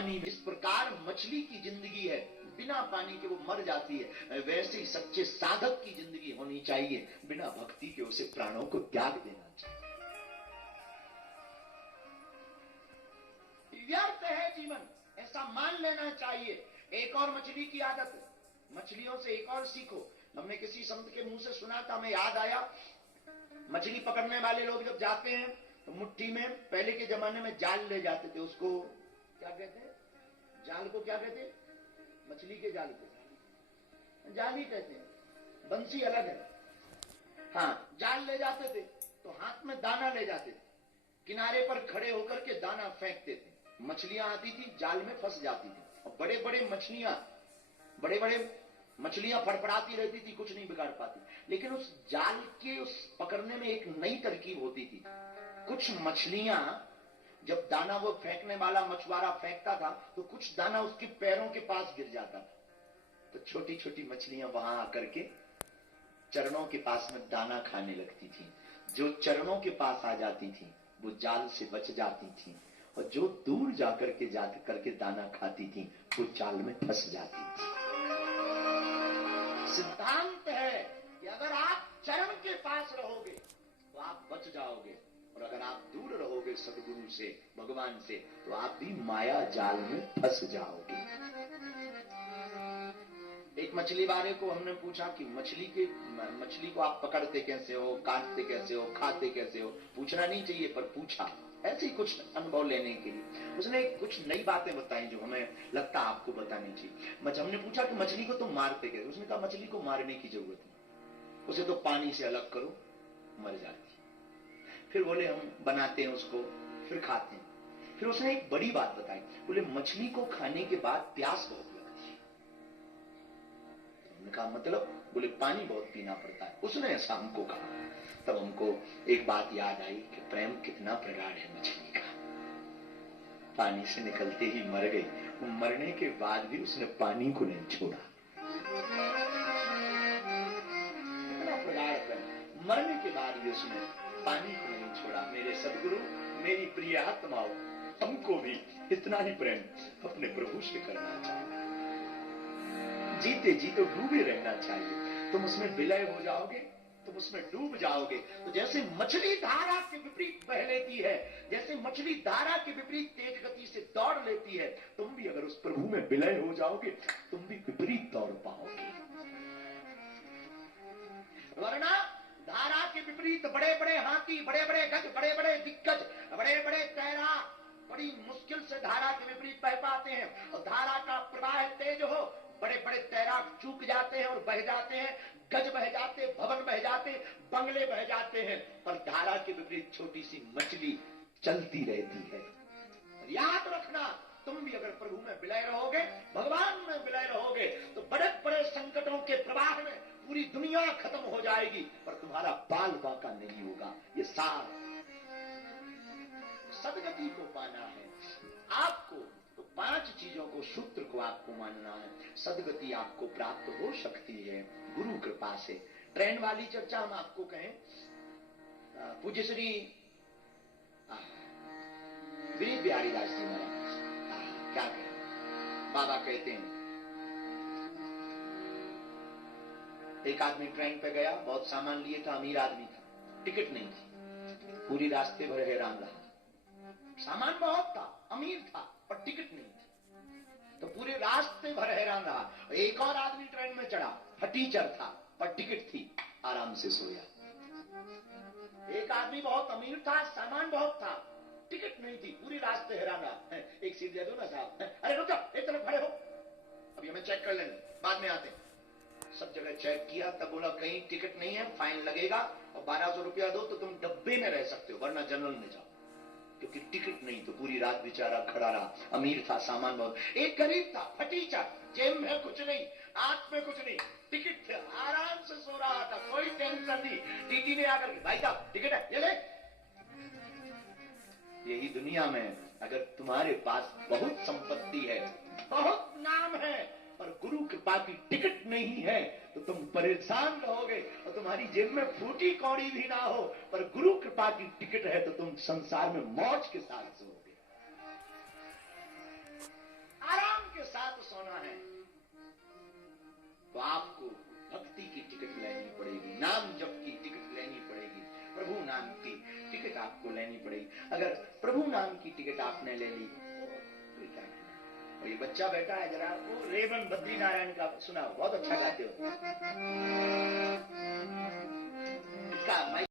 पानी में। इस प्रकार मछली की जिंदगी है, बिना पानी के वो मर जाती है, वैसे ही सच्चे साधक की जिंदगी होनी चाहिए, बिना भक्ति के उसे प्राणों को त्याग देना चाहिए। व्यर्थ है जीवन, ऐसा मान लेना चाहिए। एक और मछली की आदत है, मछलियों से एक और सीखो। हमने किसी संत के मुंह से सुना था, हमें याद आया। मछली पकड़ने वाले लोग जब जाते हैं तो मुट्ठी में, पहले के जमाने में जाल ले जाते थे, उसको क्या कहते हैं, जाल को क्या कहते हैं, मछली के जाल को जाल ही कहते हैं, बंसी अलग है। हाँ, जाल ले जाते थे तो हाथ में दाना ले जाते थे, किनारे पर खड़े होकर के दाना फेंकते थे, मछलियां आती थी, जाल में फंस जाती थी, और बड़े बड़े मछलियां फड़फड़ाती रहती थी, कुछ नहीं बिगाड़ पाती। लेकिन उस जाल के उस पकड़ने में एक नई तरकीब होती थी। कुछ मछलियां, जब दाना वो फेंकने वाला मछुआरा फेंकता था तो कुछ दाना उसके पैरों के पास गिर जाता था, तो छोटी छोटी मछलियां वहां आकर के चरणों के पास में दाना खाने लगती थी। जो चरणों के पास आ जाती थी वो जाल से बच जाती थी, और जो दूर जाकर के दाना खाती थी वो जाल में फंस जाती थी। सिद्धांत है कि अगर आप चरण के पास रहोगे तो आप बच जाओगे, और अगर आप दूर रहोगे सदगुरु से, भगवान से, तो आप भी माया जाल में फंस जाओगे। एक मछली वाले को हमने पूछा कि मछली को आप पकड़ते कैसे हो, काटते कैसे हो, खाते कैसे हो। पूछना नहीं चाहिए पर पूछा, ऐसे ही कुछ अनुभव लेने के लिए। उसने कुछ नई बातें बताई जो हमें लगता आपको बतानी चाहिए। हमने पूछा कि मछली को तुम मारते कैसे? उसने कहा मछली को मारने की जरूरत नहीं, उसे तो पानी से अलग करो, मर जाती। फिर बोले हम बनाते हैं उसको, फिर खाते हैं। फिर उसने एक बड़ी बात बताई, बोले मछली को खाने के बाद प्यास बहुत लगती है। हमने कहा मतलब? बोले पानी बहुत पीना पड़ता है। उसने ऐसा हमको कहा। तब हमको एक बात याद आई कि प्रेम कितना प्रगाढ़ है मछली का। पानी से निकलते ही मर गई, मरने के बाद भी उसने पानी को नहीं छोड़ा। कितना प्रगाढ़ प्रेम, मरने के बाद भी उसने पानी को नहीं छोड़ा। मेरे सदगुरु, मेरी प्रिय आत्माओं, हमको भी इतना ही प्रेम अपने प्रभु से करना चाहिए। जीते जी तो डूबे रहना चाहिए। तुम उसमें विलय हो जाओगे, तुम उसमें डूब जाओगे। तो जैसे मछली धारा के विपरीत बह लेती है, जैसे मछली धारा के विपरीत तेज गति से दौड़ लेती है, तुम भी अगर उस प्रभु में विलय हो जाओगे, तुम भी विपरीत दौड़ पाओगे। वरना धारा के विपरीत बड़े बड़े हाथी, बड़े बड़े गज, बड़े बड़े दिग्गज, बड़े बड़े तैराक बड़ी मुश्किल से धारा के विपरीत बह पाते हैं। और धारा का प्रवाह तेज हो, बड़े बड़े तैराक चूक जाते हैं और बह जाते हैं, गज बह जाते, भवन बह जाते, बंगले बह जाते हैं। पर धारा के विपरीत छोटी सी मछली चलती रहती है। और याद रखना, तुम भी अगर प्रभु में विलय रहोगे, भगवान में विलय रहोगे, तो बड़े बड़े संकटों के प्रवाह में पूरी दुनिया खत्म हो जाएगी, पर तुम्हारा बाल बांका नहीं होगा। ये सार सदगति को पाना है आपको, तो 5 चीजों को, सूत्र को आपको मानना है। सदगति आपको प्राप्त हो सकती है गुरु कृपा से। ट्रेन वाली चर्चा हम आपको कहें, पूज्य श्री गिरीश बिहारी दास जी महाराज, क्या कहें, बाबा कहते हैं एक आदमी ट्रेन पे गया, बहुत सामान लिए था, अमीर आदमी था, टिकट नहीं थी, पूरी रास्ते भर हैरान रहा। सामान बहुत था, अमीर था, पर टिकट नहीं थी, तो पूरे रास्ते भर हैरान रहा। एक और आदमी ट्रेन में चढ़ा, फटीचर था, पर टिकट थी, आराम से सोया। एक आदमी बहुत अमीर था, सामान बहुत था, टिकट नहीं थी, पूरी रास्ते हैरान रहा। एक सीट दे दो ना साहब। अरे रुक जाओ, एक तरफ खड़े हो, अभी हमें चेक कर लेंगे, बाद में आते हैं। सब जगह चेक किया, तब बोला कहीं टिकट नहीं है, फाइन लगेगा, और 1200 रुपया दो तो तुम डब्बे में रह सकते हो, वरना जनरल में जाओ। क्योंकि टिकट नहीं, तो पूरी रात बेचारा खड़ा रहा। अमीर था, सामान बहुत। एक गरीब था, फटीचर, जेब में कुछ नहीं, आंख में कुछ नहीं, टिकट थे, आराम से सो रहा था, कोई टेंशन नहीं। टीटी ने आकर भाई साहब टिकट है, ये ले। यही दुनिया में अगर तुम्हारे पास बहुत संपत्ति है, बहुत नाम है, पर गुरु कृपा की टिकट नहीं है, तो तुम परेशान रहोगे। और तुम्हारी जेब में फूटी कौड़ी भी ना हो, पर गुरु कृपा की टिकट है, तो तुम संसार में मौज के साथ सोओगे। तो आपको भक्ति की टिकट लेनी पड़ेगी, नाम जप की टिकट लेनी पड़ेगी, प्रभु नाम की टिकट आपको लेनी पड़ेगी। अगर प्रभु नाम की टिकट आपने ले ली तो क्या, और ये बच्चा बैठा है, जरा वो रेवन बद्री नारायण का सुना, बहुत अच्छा गाते हो इसका